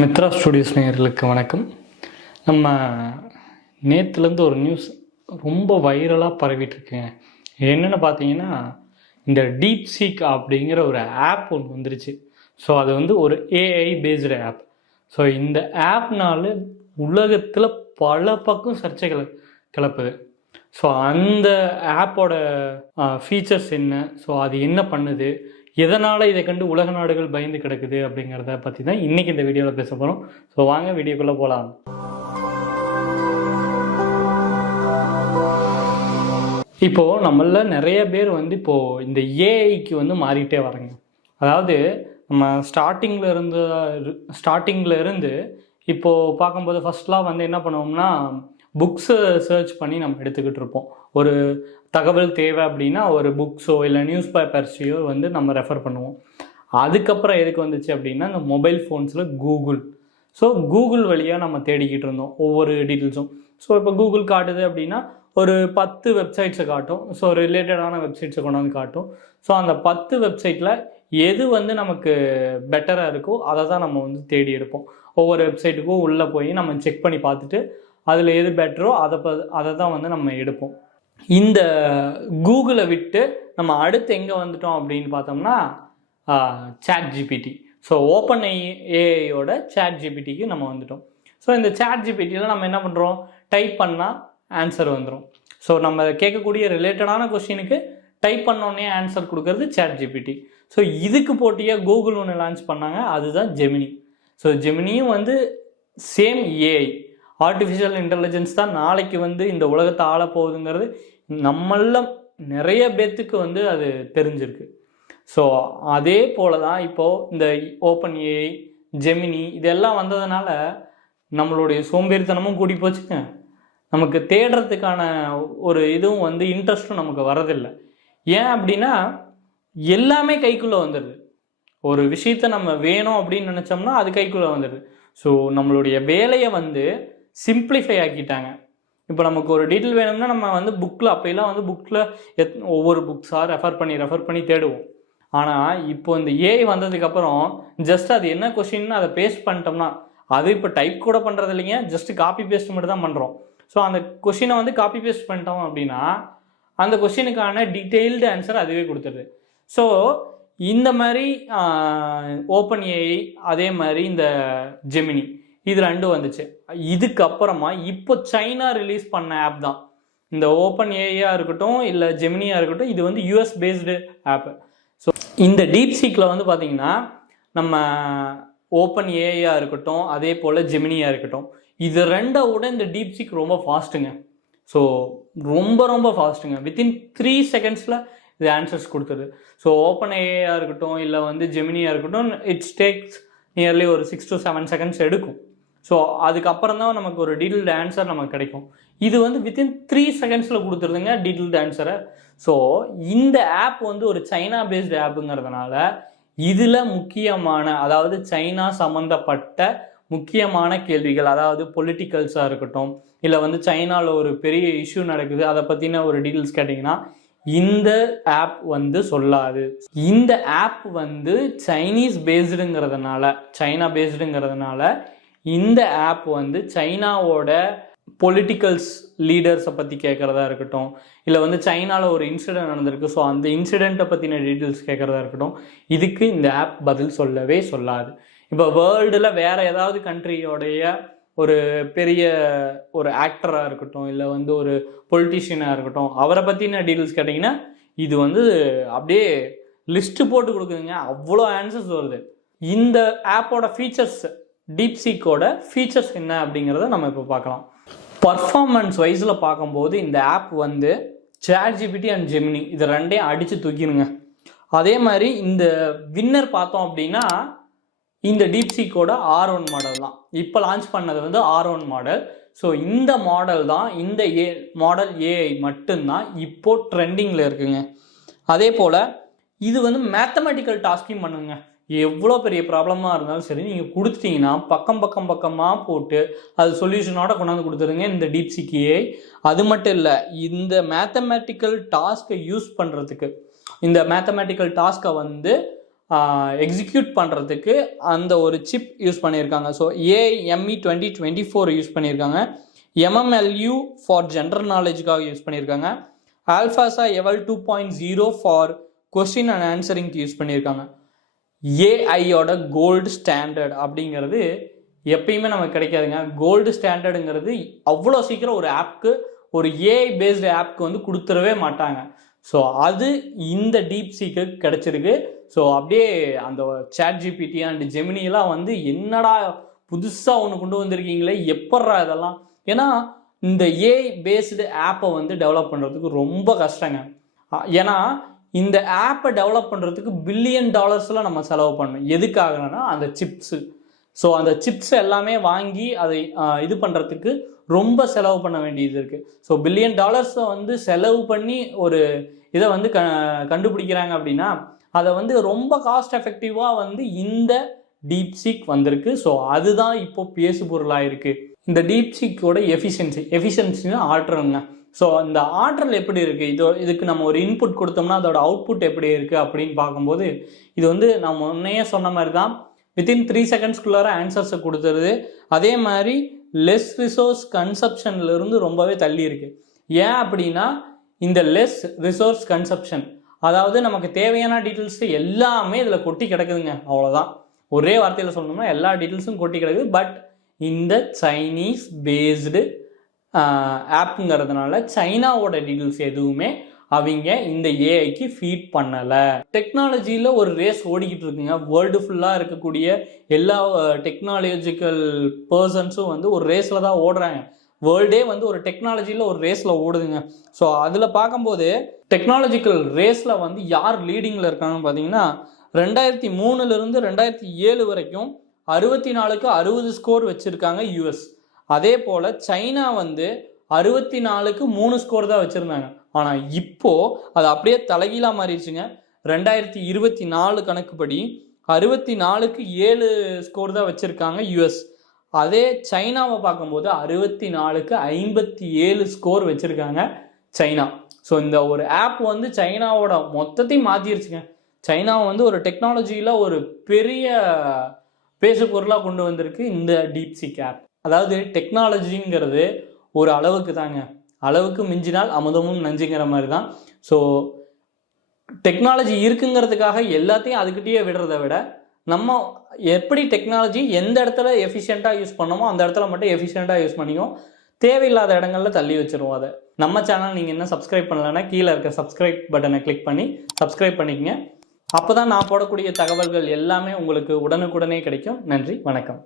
Mitra studios நேயர்களுக்கு வணக்கம். நம்ம நேற்றுலேருந்து ஒரு நியூஸ் ரொம்ப வைரலாக பரவிட்டுருக்குங்க என்னென்னு பார்த்தீங்கன்னா இந்த டீப் சீக் அப்படிங்கிற ஒரு ஆப் ஒன்று வந்துருச்சு. ஸோ அது வந்து ஒரு ஏஐ பேஸ்டு ஆப் ஸோ இந்த ஆப்னால உலகத்தில் பல பக்கம் சர்ச்சைகளை கிளப்புது. ஸோ அந்த ஆப்போட ஃபீச்சர்ஸ் என்ன? ஸோ அது என்ன பண்ணுது? எதனால் இதை கண்டு உலக நாடுகள் பயந்து கிடக்குது அப்படிங்கிறத பற்றி தான் இன்றைக்கி இந்த வீடியோவில் பேச போகிறோம் ஸோ வாங்க வீடியோக்குள்ளே போகலாம் இப்போது நம்மள நிறைய பேர் வந்து இப்போது இந்த ஏஐக்கு வந்து மாறிட்டே வராங்க. அதாவது நம்ம ஸ்டார்டிங்கில் இருந்து ஸ்டார்டிங்கில் இருந்து இப்போது பார்க்கும்போது ஃபஸ்ட்லாம் வந்து என்ன பண்ணுவோம்னா புக்ஸை சர்ச் பண்ணி நம்ம எடுத்துக்கிட்டு இருப்போம். ஒரு தகவல் தேவை அப்படின்னா ஒரு புக்ஸோ இல்லை நியூஸ் பேப்பர்ஸையோ வந்து நம்ம ரெஃபர் பண்ணுவோம். அதுக்கப்புறம் எதுக்கு வந்துச்சு அப்படின்னா இந்த மொபைல் ஃபோன்ஸில் கூகுள் ஸோ கூகுள் வழியாக நம்ம தேடிக்கிட்டு இருந்தோம் ஒவ்வொரு டீட்டெயில்ஸும் ஸோ இப்போ கூகுள் காட்டுது அப்படின்னா ஒரு பத்து வெப்சைட்ஸை காட்டும். ஸோ ரிலேட்டடான வெப்சைட்ஸை கொண்டு வந்து காட்டும். ஸோ அந்த பத்து வெப்சைட்டில் எது வந்து நமக்கு பெட்டராக இருக்கோ அதை தான் நம்ம வந்து தேடி எடுப்போம். ஒவ்வொரு வெப்சைட்டுக்கும் உள்ளே போய் நம்ம செக் பண்ணி பார்த்துட்டு அதில் எது பெட்டரோ அதை ப அதை தான் வந்து நம்ம எடுப்போம். இந்த கூகுளை விட்டு நம்ம அடுத்து எங்கே வந்துட்டோம் அப்படின்னு பார்த்தோம்னா சேட் ஜிபிடி ஸோ ஓப்பன் ஏஐயோட சேட் ஜிபிடிக்கு நம்ம வந்துட்டோம். ஸோ இந்த சேட் ஜிபிடியில் நம்ம என்ன பண்ணுறோம் டைப் பண்ணால் ஆன்சர் வந்துடும் ஸோ நம்ம கேட்கக்கூடிய ரிலேட்டடான கொஸ்டினுக்கு டைப் பண்ணோடனே ஆன்சர் கொடுக்கறது சேட் ஜிபிடி ஸோ இதுக்கு போட்டியாக கூகுள் ஒன்று லான்ச் பண்ணாங்க. அதுதான் ஜெமினி ஸோ ஜெமினியும் வந்து சேம் ஏஐ ஆர்டிஃபிஷியல் இன்டெலிஜென்ஸ் தான் நாளைக்கு வந்து இந்த உலகத்தை ஆளப்போகுதுங்கிறது நம்மள நிறைய பேர்த்துக்கு வந்து அது தெரிஞ்சிருக்கு. ஸோ அதே போல தான் இப்போது இந்த ஓப்பன் ஏஐ ஜெமினி இதெல்லாம் வந்ததுனால நம்மளுடைய சோம்பேறித்தனமும் கூடி போச்சுங்க. நமக்கு தேடுறதுக்கான ஒரு இதுவும் வந்து இன்ட்ரெஸ்ட்டும் நமக்கு வரதில்லை ஏன் அப்படின்னா எல்லாமே கைக்குள்ளே வந்துடுது ஒரு விஷயத்த நம்ம வேணும் அப்படின்னு நினச்சோம்னா அது கைக்குள்ளே வந்துடுது ஸோ நம்மளுடைய வேலையை வந்து சிம்பிளிஃபை ஆக்கிட்டாங்க. இப்போ நமக்கு ஒரு டீட்டெயில் வேணும்னா நம்ம வந்து புக்கில் அப்போலாம் வந்து புக்கில் எத் ஒவ்வொரு புக்ஸாக ரெஃபர் பண்ணி ரெஃபர் பண்ணி தேடுவோம். ஆனால் இப்போ இந்த ஏஐ வந்ததுக்கப்புறம் ஜஸ்ட் அது என்ன கொஷின்னு அதை பேஸ்ட் பண்ணிட்டோம்னா அது இப்போ டைப் கூட பண்ணுறது இல்லைங்க ஜஸ்ட் காப்பி பேஸ்ட் மட்டும் தான் பண்ணுறோம் ஸோ அந்த கொஷினை வந்து காப்பி பேஸ்ட் பண்ணிட்டோம் அப்படின்னா அந்த கொஷினுக்கான டீட்டெயில்டு ஆன்சர் அதுவே கொடுத்துருது. ஸோ இந்த மாதிரி ஓப்பன் ஏஐ அதே மாதிரி இந்த ஜெமினி இது ரெண்டும் வந்துச்சு. இதுக்கப்புறமா இப்போ சைனா ரிலீஸ் பண்ண ஆப் தான். இந்த ஓப்பன் ஏஐயாக இருக்கட்டும் இல்லை ஜெமினியாக இருக்கட்டும் இது வந்து யூஎஸ் பேஸ்டு ஆப்பு ஸோ இந்த டீப் சீக்கில் வந்து பார்த்தீங்கன்னா நம்ம ஓப்பன் ஏஐயாக இருக்கட்டும் அதே போல் ஜெமினியாக இருக்கட்டும் இது ரெண்டை விட இந்த டீப் சீக் ரொம்ப ஃபாஸ்ட்டுங்க ஸோ ரொம்ப ரொம்ப ஃபாஸ்ட்டுங்க வித்தின் த்ரீ செகண்ட்ஸில் இது ஆன்சர்ஸ் கொடுத்துருது ஸோ ஓப்பன் ஏஐயாக இருக்கட்டும் இல்லை வந்து ஜெமினியாக இருக்கட்டும் இட்ஸ் டேக்ஸ் நியர்லி ஒரு சிக்ஸ் டு செவன் செகண்ட்ஸ் எடுக்கும். ஸோ அதுக்கப்புறம் தான் நமக்கு ஒரு டீட்டெயில்டு ஆன்சர் நமக்கு கிடைக்கும். இது வந்து வித்தின் த்ரீ செகண்ட்ஸில் கொடுத்துருதுங்க டீட்டெயில்டு ஆன்சரை ஸோ இந்த ஆப் வந்து ஒரு சைனா பேஸ்டு ஆப்புங்கிறதுனால இதில் முக்கியமான அதாவது சைனா சம்மந்தப்பட்ட முக்கியமான கேள்விகள் அதாவது பொலிட்டிக்கல்ஸாக இருக்கட்டும் இல்லை வந்து சைனாவில் ஒரு பெரிய இஷ்யூ நடக்குது அதை பற்றின ஒரு டீட்டெயில்ஸ் கேட்டிங்கன்னா இந்த ஆப் வந்து சொல்லாது. இந்த ஆப் வந்து சைனீஸ் பேஸ்டுங்கிறதுனால சைனா பேஸ்டுங்கிறதுனால இந்த ஆப் வந்து சைனாவோட பொலிட்டிக்கல்ஸ் லீடர்ஸை பற்றி கேட்குறதா இருக்கட்டும் இல்லை வந்து சைனாவில் ஒரு இன்சிடென்ட் நடந்திருக்கு ஸோ அந்த இன்சிடெண்ட்டை பற்றின டீட்டெயில்ஸ் கேட்குறதா இருக்கட்டும் இதுக்கு இந்த ஆப் பதில் சொல்லவே சொல்லாது. இப்போ வேர்ல்டில் வேறு ஏதாவது கண்ட்ரியோடைய ஒரு பெரிய ஒரு ஆக்டராக இருக்கட்டும் இல்லை வந்து ஒரு பொலிட்டிஷியனாக இருக்கட்டும் அவரை பற்றின டீட்டெயில்ஸ் கேட்டிங்கன்னா இது வந்து அப்படியே லிஸ்ட்டு போட்டு கொடுக்குதுங்க. அவ்வளோ ஆன்சர்ஸ் வருது. இந்த ஆப்போட ஃபீச்சர்ஸ் டீப்சீக்கோட ஃபீச்சர்ஸ் என்ன அப்படிங்கிறத நம்ம இப்போ பார்க்கலாம். பர்ஃபார்மன்ஸ் வைஸில் பார்க்கும்போது இந்த ஆப் வந்து சேட் ஜிபிடி அண்ட் ஜெமினி இது ரெண்டையும் அடித்து தூக்கிடுங்க. அதே மாதிரி இந்த வின்னர் பார்த்தோம் அப்படின்னா இந்த டீப்சீக்கோட ஆர் ஒன் மாடல் தான். இப்போ லான்ச் பண்ணது வந்து ஆர் ஒன் மாடல் ஸோ இந்த மாடல் தான் இந்த ஏ மாடல் ஏஐ மட்டும்தான் இப்போது ட்ரெண்டிங்கில் இருக்குங்க. அதே போல் இது வந்து மேத்தமெட்டிக்கல் டாஸ்கையும் பண்ணுங்க. எவ்வளோ பெரிய ப்ராப்ளமாக இருந்தாலும் சரி நீங்கள் கொடுத்துட்டீங்கன்னா பக்கம் பக்கம் பக்கமாக போட்டு அது சொல்யூஷனோட கொண்டாந்து கொடுத்துருங்க இந்த டீப்சிக்கியை அது மட்டும் இல்லை இந்த மேத்தமெட்டிக்கல் டாஸ்க்கை யூஸ் பண்ணுறதுக்கு இந்த மேத்தமெட்டிக்கல் டாஸ்க்கை வந்து எக்ஸிக்யூட் பண்ணுறதுக்கு அந்த ஒரு சிப் யூஸ் பண்ணியிருக்காங்க. So AME twenty twenty four use பண்ணியிருக்காங்க. எம்எம்எல்யூ ஃபார் ஜென்ரல் நாலேஜுக்காக யூஸ் பண்ணியிருக்காங்க. Alpaca eval two point zero for question and ஆன்சரிங்க்கு use பண்ணியிருக்காங்க. ஏஐயோட கோல்டு ஸ்டாண்டர்ட் அப்படிங்கிறது எப்பயுமே நமக்கு கிடைக்காதுங்க. கோல்டு ஸ்டாண்டர்டுங்கிறது அவ்வளோ சீக்கிரம் ஒரு ஆப்க்கு ஒரு ஏஐ பேஸ்டு ஆப்க்கு வந்து கொடுத்துடவே மாட்டாங்க. ஸோ அது இந்த டீப் சீக்கு கிடச்சிருக்கு. ஸோ அப்படியே அந்த சேட் ஜிபிடி அண்ட் ஜெமினிலாம் வந்து என்னடா புதுசாக ஒன்று கொண்டு வந்திருக்கீங்களே எப்பட்றா இதெல்லாம்? ஏன்னா இந்த ஏஐ பேஸ்டு ஆப்பை வந்து டெவலப் பண்ணுறதுக்கு ரொம்ப கஷ்டங்க. ஏன்னா இந்த ஆப்பை டெவலப் பண்ணுறதுக்கு பில்லியன் டாலர்ஸ்லாம் நம்ம செலவு பண்ணணும். எதுக்காகனா அந்த சிப்ஸு ஸோ அந்த சிப்ஸ் எல்லாமே வாங்கி அதை இது பண்ணுறதுக்கு ரொம்ப செலவு பண்ண வேண்டியது இருக்குது ஸோ பில்லியன் டாலர்ஸை வந்து செலவு பண்ணி ஒரு இதை வந்து க கண்டுபிடிக்கிறாங்க அப்படின்னா அதை வந்து ரொம்ப காஸ்ட் எஃபெக்டிவாக வந்து இந்த டீப்சிக் வந்திருக்கு. ஸோ அதுதான் இப்போ பேசு பொருளாக இருக்குது இந்த டீப்சிக்கோட எஃபிஷியன்சி எஃபிஷியன்சின்னு ஆற்றலுங்க ஸோ இந்த ஆற்றல் எப்படி இருக்குது இது இதுக்கு நம்ம ஒரு இன்புட் கொடுத்தோம்னா அதோட அவுட்புட் எப்படி இருக்குது அப்படின்னு பார்க்கும்போது இது வந்து நான் முன்னையே சொன்ன மாதிரி தான் வித்தின் த்ரீ செகண்ட்ஸ்குள்ளார ஆன்சர்ஸை கொடுத்துருது. அதே மாதிரி லெஸ் ரிசோர்ஸ் கன்சப்ஷன்லேருந்து ரொம்பவே தள்ளி இருக்குது ஏன் அப்படின்னா இந்த லெஸ் ரிசோர்ஸ் கன்சப்ஷன் அதாவது நமக்கு தேவையான டீட்டெயில்ஸ் எல்லாமே இதில் கொட்டி கிடக்குதுங்க. அவ்வளோதான் ஒரே வார்த்தையில் சொல்லணும்னா எல்லா டீட்டெயில்ஸும் கொட்டி கிடக்குது. பட் இந்த சைனீஸ் பேஸ்டு ஆப்புங்கிறதுனால சைனாவோட டீட்டெயில்ஸ் எதுவுமே அவங்க இந்த ஏஐக்கு ஃபீட் பண்ணலை. டெக்னாலஜியில் ஒரு ரேஸ் ஓடிக்கிட்டு இருக்குங்க. வேர்ல்டு ஃபுல்லாக இருக்கக்கூடிய எல்லா டெக்னாலஜிக்கல் பர்சன்ஸும் வந்து ஒரு ரேஸில் தான் ஓடுறாங்க. வேர்ல்டே வந்து ஒரு டெக்னாலஜியில் ஒரு ரேஸில் ஓடுதுங்க. ஸோ அதில் பார்க்கும்போது டெக்னாலஜிக்கல் ரேஸில் வந்து யார் லீடிங்கில் இருக்காங்கன்னு பார்த்தீங்கன்னா ரெண்டாயிரத்தி மூணுலேருந்து ரெண்டாயிரத்தி ஏழு வரைக்கும் அறுபத்தி நாலுக்கு அறுபது ஸ்கோர் வச்சுருக்காங்க யூஎஸ் அதே போல் சைனா வந்து அறுபத்தி நாலுக்கு மூணு ஸ்கோர் தான் வச்சுருந்தாங்க. ஆனால் இப்போது அது அப்படியே தலைகீழாக மாறிடுச்சுங்க. ரெண்டாயிரத்தி இருபத்தி நாலு கணக்குப்படி அறுபத்தி நாலுக்கு ஏழு ஸ்கோர் தான் வச்சுருக்காங்க யூஎஸ் அதே சைனாவை பார்க்கும்போது அறுபத்தி நாலுக்கு ஐம்பத்தி ஏழு ஸ்கோர் வச்சுருக்காங்க சைனா. ஸோ இந்த ஒரு ஆப் வந்து சைனாவோட மொத்தத்தையும் மாற்றிருச்சுங்க சைனாவை வந்து ஒரு டெக்னாலஜியில் ஒரு பெரிய பேசு பொருளாக கொண்டு வந்திருக்கு இந்த டீப்சிக் ஆப் அதாவது டெக்னாலஜிங்கிறது ஒரு அளவுக்கு தாங்க. அளவுக்கு மிஞ்சினால் அமுதமும் நஞ்சுங்கிற மாதிரி தான். ஸோ டெக்னாலஜி இருக்குங்கிறதுக்காக எல்லாத்தையும் அதுக்கிட்டேயே விடுறத விட நம்ம எப்படி டெக்னாலஜி எந்த இடத்துல எஃபிஷியண்ட்டாக யூஸ் பண்ணோமோ அந்த இடத்துல மட்டும் எஃபிஷியண்ட்டாக யூஸ் பண்ணிக்கும் தேவையில்லாத இடங்களில் தள்ளி வச்சுருவோம் அதை. நம்ம சேனல் நீங்கள் என்ன சப்ஸ்கிரைப் பண்ணலைன்னா கீழே இருக்க சப்ஸ்கிரைப் பட்டனை கிளிக் பண்ணி சப்ஸ்கிரைப் பண்ணிக்கங்க. அப்போ தான் நான் போடக்கூடிய தகவல்கள் எல்லாமே உங்களுக்கு உடனுக்குடனே கிடைக்கும். நன்றி வணக்கம்.